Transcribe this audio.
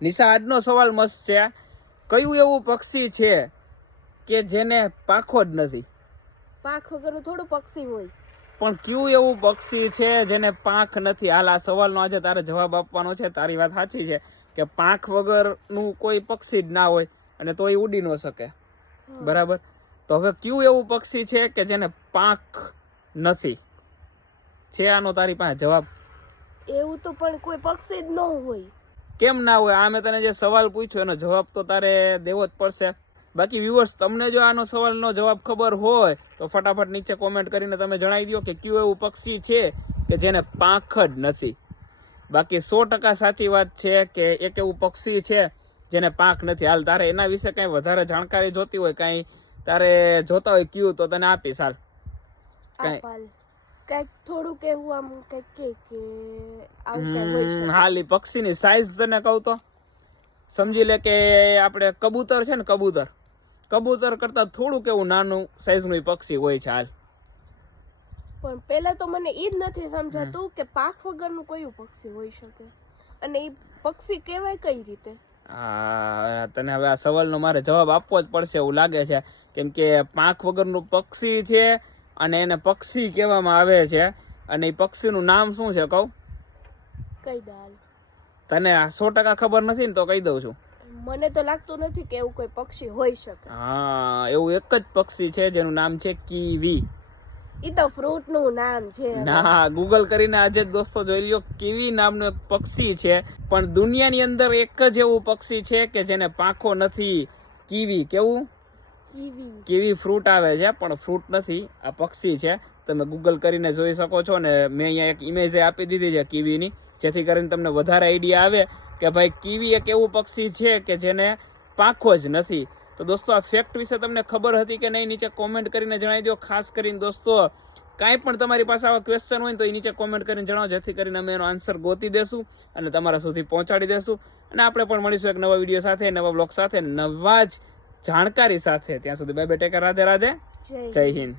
નિશા આજનો સવાલ મસ્ત છે. કયું એવું પક્ષી છે કે જેને પાંખો જ નથી? પાંખ વગરનું થોડું પક્ષી હોય. પણ કયું એવું પક્ષી છે જેને પાંખ નથી? હાલ આ સવાલનો આજે તારે જવાબ આપવાનો છે. તારી વાત સાચી છે કે પાંખ વગરનું કોઈ પક્ષી જ ના હોય અને તો એ ઉડી ન શકે. બરાબર? તો હવે કયું એવું પક્ષી છે કે જેને પાંખ નથી? છે આનો તારી પાસે જવાબ? એવું તો પણ કોઈ પક્ષી જ ન હોય. કેમ ના હોય? આ મેં તને જે સવાલ પૂછ્યો એનો જવાબ તો તારે દેવો જ પડશે. બાકી વ્યુઅર્સ તમને જો આનો સવાલનો જવાબ ખબર હોય, તો ફટાફટ નીચે કોમેન્ટ કરીને તમે જણાવી દો કે કયું એવું પક્ષી છે કે જેને પાંખ જ નથી. બાકી સો ટકા સાચી વાત છે કે એક એવું પક્ષી છે જેને પાંખ નથી. હાલ તારે એના વિશે કઈ વધારે જાણકારી જોતી હોય, કાંઈ તારે જોતા હોય કયું, તો તને આપીશ. હાલ. કાંઈ- કંઈક થોડુંક એવું આમ કંઈક કે કે આવું કઈ હોય પક્ષીની સાઈઝ તને કહું તો. સમજી લે કે આપણે કબૂતર છે ને કબૂતર. કબૂતર કરતા થોડુંક એવું નાનું સાઈઝનું પક્ષી હોય છે હાલ. પણ પેલા તો મને એ જ નથી સમજાતું કે પાંખ વગરનું કયું પક્ષી હોઈ શકે. અને ઈ પક્ષી કહેવાય કઈ રીતે? આ તને હવે આ સવાલનો મારે જવાબ આપવો જ પડશે એવું લાગે છે. કેમ કે પાંખ વગરનું પક્ષી છે અને એને પક્ષી કહેવામાં આવે છે. અને એ પક્ષીનું નામ શું છે કહું? કઈ દાલ તને સો ટકા ખબર નથી ને તો કહી દઉં છું. મને તો લાગતું નથી કે એવું કોઈ પક્ષી હોઈ શકે. હા એવું એક જ પક્ષી છે જેનું નામ છે કીવી. ઈ તો ફ્રૂટનું નામ છે ના ગૂગલ કરીને આજે દોસ્તો જોઈ લ્યો કીવી નામનું એક પક્ષી છે. પણ દુનિયાની અંદર એક જ એવું પક્ષી છે કે જેને પાંખો નથી. કીવી કેવું? કીવી? ફ્રૂટ આવે છે, પણ ફ્રૂટ નથી. આ પક્ષી છે. તમે ગૂગલ કરીને જોઈ શકો છો ને મેં અહીંયા એક ઇમેજ આપી દીધી છે કીવીની. જેથી કરીને તમને વધારે આઈડિયા આવે કે ભાઈ કીવી એક એવું પક્ષી છે કે જેને પાંખો જ નથી. તો દોસ્તો, આ ફેક્ટ વિશે તમને ખબર હતી કે નહીં, નીચે કોમેન્ટ કરીને જણાવી દો ખાસ કરીને દોસ્તો, કાંઈ પણ તમારી પાસે આવા ક્વેશ્ચન હોય તો એ નીચે કોમેન્ટ કરીને જણાવો જેથી કરીને અમે એનો આન્સર ગોતી દેશું અને તમારા સુધી પહોંચાડી દેશું. અને આપણે પણ મળીશું એક નવા વીડિયો સાથે, નવા બ્લોગ સાથે. નવા જ જાણકારી સાથે ત્યાં સુધી બાય ટેકર રાધે રાધે. જય જય હિન્દ.